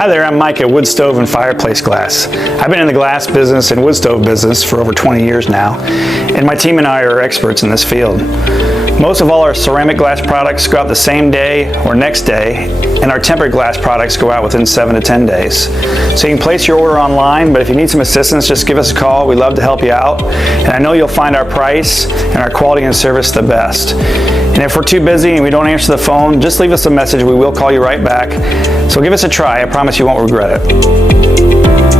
Hi there, I'm Mike at Woodstove and Fireplace Glass. I've been in the glass business and woodstove business for over 20 years now, and my team and I are experts in this field. Most of all our ceramic glass products go out the same day or next day, and our tempered glass products go out within 7 to 10 days. So you can place your order online, but if you need some assistance, just give us a call. We'd love to help you out, and I know you'll find our price and our quality and service the best. And if we're too busy and we don't answer the phone, just leave us a message. We will call you right back. So give us a try. I promise you won't regret it.